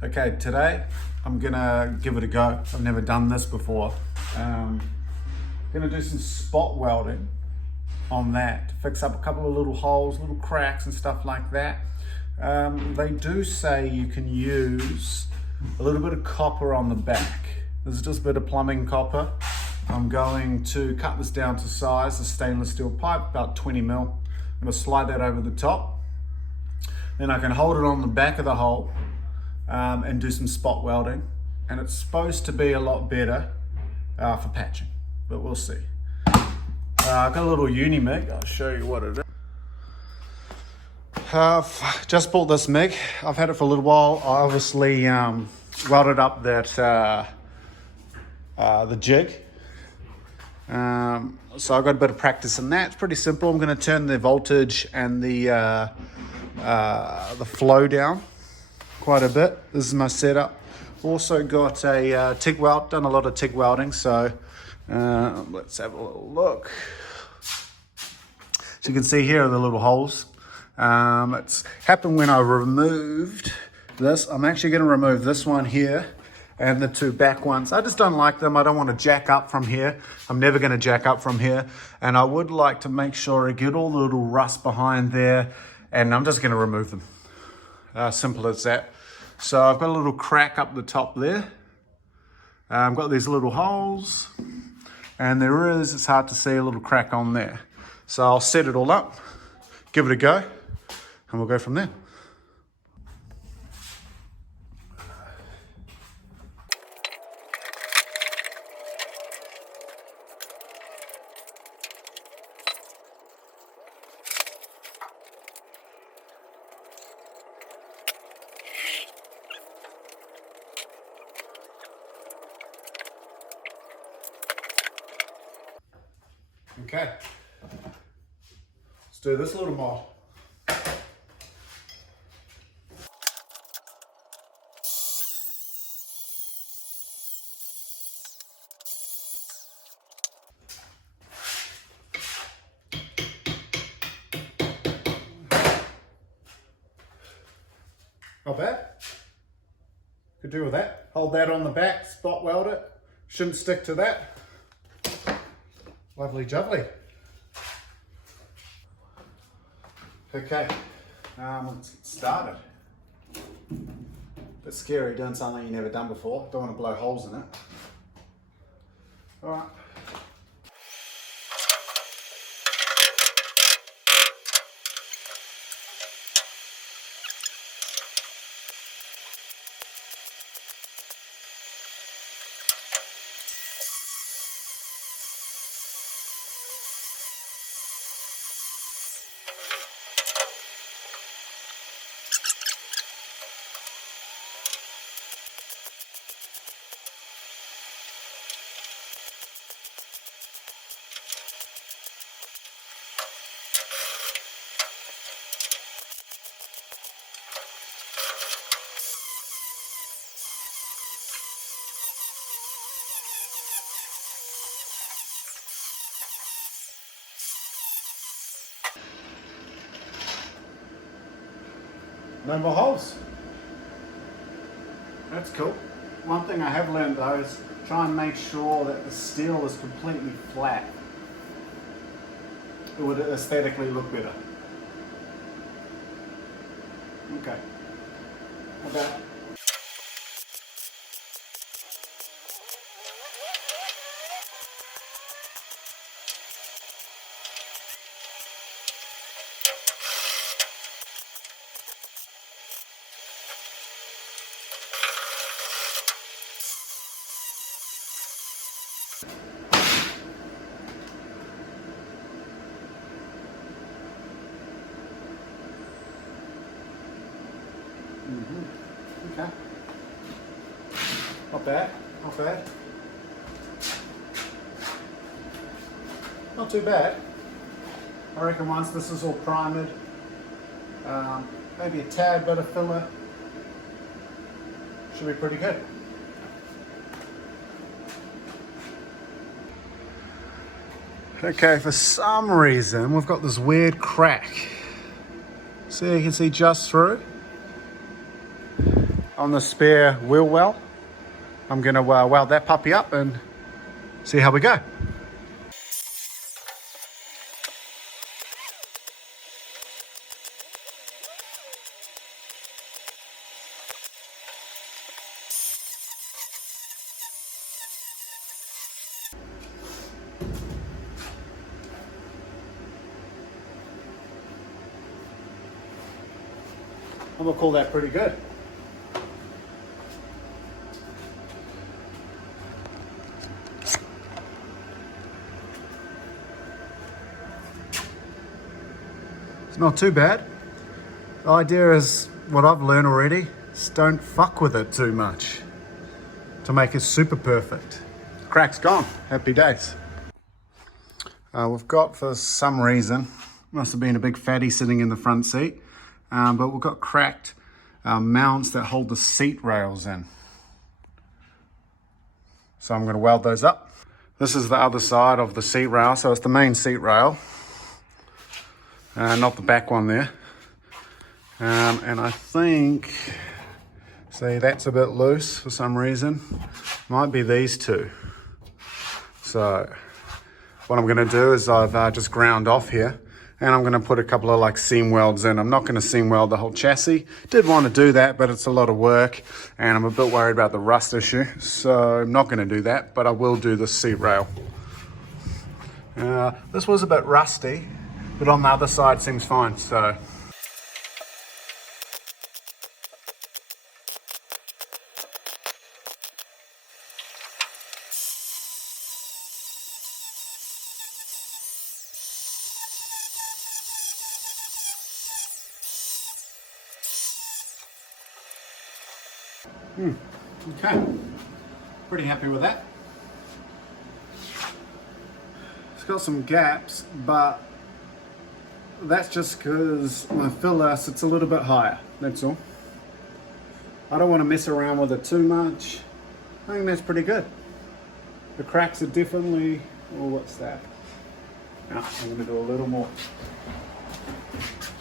Okay, today I'm gonna give it a go. I've never done this before. Gonna do some spot welding on that to fix up a couple of little holes, little cracks and stuff like that. They do say you can use a little bit of copper on the back. This is just a bit of plumbing copper. I'm going to cut this down to size, a stainless steel pipe, about 20 mil. I'm gonna slide that over the top. Then I can hold it on the back of the hole and do some spot welding. And it's supposed to be a lot better for patching, but we'll see. I've got a little uni MIG. I'll show you what it is. I've just bought this MIG. I've had it for a little while. I obviously welded up that the jig. So I've got a bit of practice in that. It's pretty simple. I'm going to turn the voltage and the flow down quite a bit. This is my setup. Also got a TIG weld. Done a lot of TIG welding. So let's have a little look. So you can see here are the little holes. It's happened when I removed this. I'm actually going to remove this one here and the two back ones. I just don't like them. I don't want to jack up from here. I'm never going to jack up from here. And I would like to make sure I get all the little rust behind there, and I'm just going to remove them. Simple as that. So I've got a little crack up the top there. I've got these little holes, and there is, it's hard to see, a little crack on there. So I'll set it all up, give it a go, and we'll go from there. Okay, let's do this little mod. Not bad. Could do with that. Hold that on the back, spot weld it. Shouldn't stick to that. Lovely jubbly. Okay, let's get started. Bit scary doing something you've never done before. Don't want to blow holes in it. All right. No more holes. That's cool. One thing I have learned though is try and make sure that the steel is completely flat. It would aesthetically look better. Okay. How about okay. Not bad, not bad. Not too bad. I reckon once this is all primed, maybe a tad bit of filler, should be pretty good. Okay, for some reason we've got this weird crack. So you can see just through. on the spare wheel well. I'm gonna weld that puppy up and see how we go. I'm gonna call that pretty good. It's not too bad. The idea is what I've learned already, is don't fuck with it too much to make it super perfect. Crack's gone, happy days. We've got, for some reason, must have been a big fatty sitting in the front seat, but we've got cracked mounts that hold the seat rails in. So I'm going to weld those up. This is the other side of the seat rail, so it's the main seat rail, not the back one there. And I think, see, that's a bit loose for some reason. Might be these two. So what I'm going to do is I've just ground off here, and I'm going to put a couple of like seam welds in. I'm not going to seam weld the whole chassis. Did want to do that, but it's a lot of work, and I'm a bit worried about the rust issue, so I'm not going to do that, but I will do the seat rail. This was a bit rusty, but on the other side seems fine, so. Okay, pretty happy with that. It's got some gaps, but that's just because my filler sits a little bit higher, that's all. I don't want to mess around with it too much. I think that's pretty good. The cracks are definitely, oh, what's that? Now, I'm going to do a little more.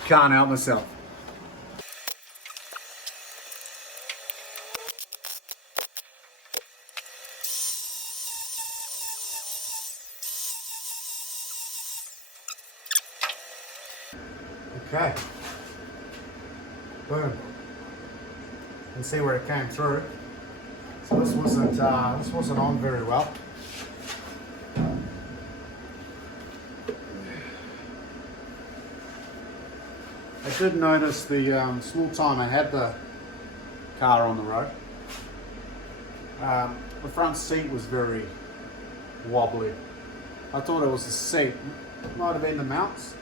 Can't help myself. Okay, boom. You can see where it came through. So this wasn't on very well. I did notice the small time I had the car on the road. The front seat was very wobbly. I thought it was the seat. It might have been the mounts.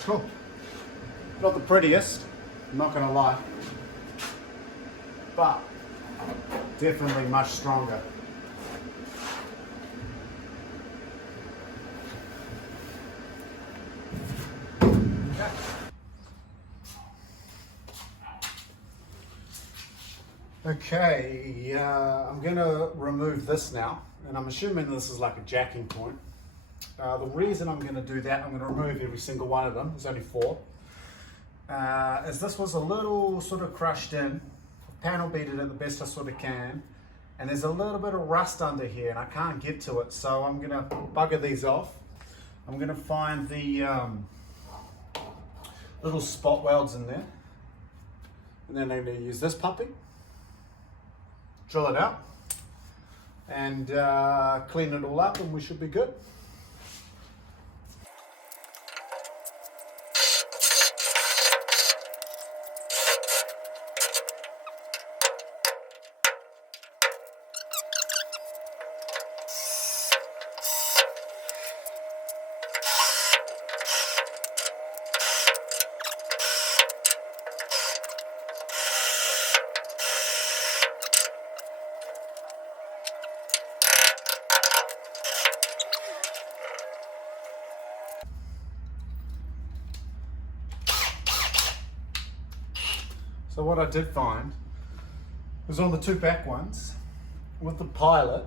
Cool. Not the prettiest, I'm not gonna lie, but definitely much stronger. Okay, I'm gonna remove this now, and I'm assuming this is like a jacking point. The reason I'm going to do that, I'm going to remove every single one of them, there's only 4, as this was a little sort of crushed in. I've panel beat it the best I sort of can, and there's a little bit of rust under here and I can't get to it, so I'm going to bugger these off. I'm going to find the little spot welds in there, and then I'm going to use this puppy, drill it out, and clean it all up, and we should be good. So what I did find was on the two back ones, with the pilot,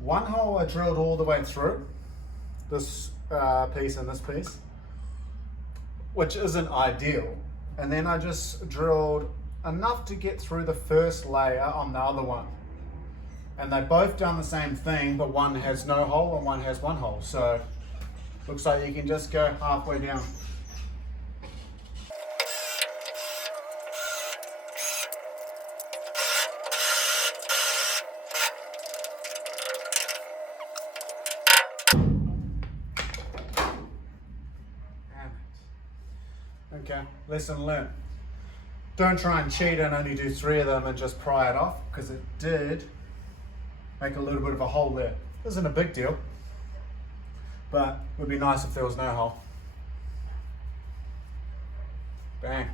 one hole I drilled all the way through, this piece and this piece, which isn't ideal. And then I just drilled enough to get through the first layer on the other one. And they both done the same thing, but one has no hole and one has one hole. So looks like you can just go halfway down. Okay, lesson learned. Don't try and cheat and only do 3 of them and just pry it off, because it did make a little bit of a hole there. Isn't a big deal, but it would be nice if there was no hole. Bang.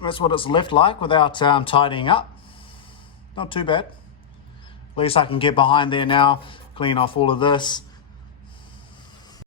That's what it's left like without tidying up. Not too bad. At least I can get behind there now, clean off all of this.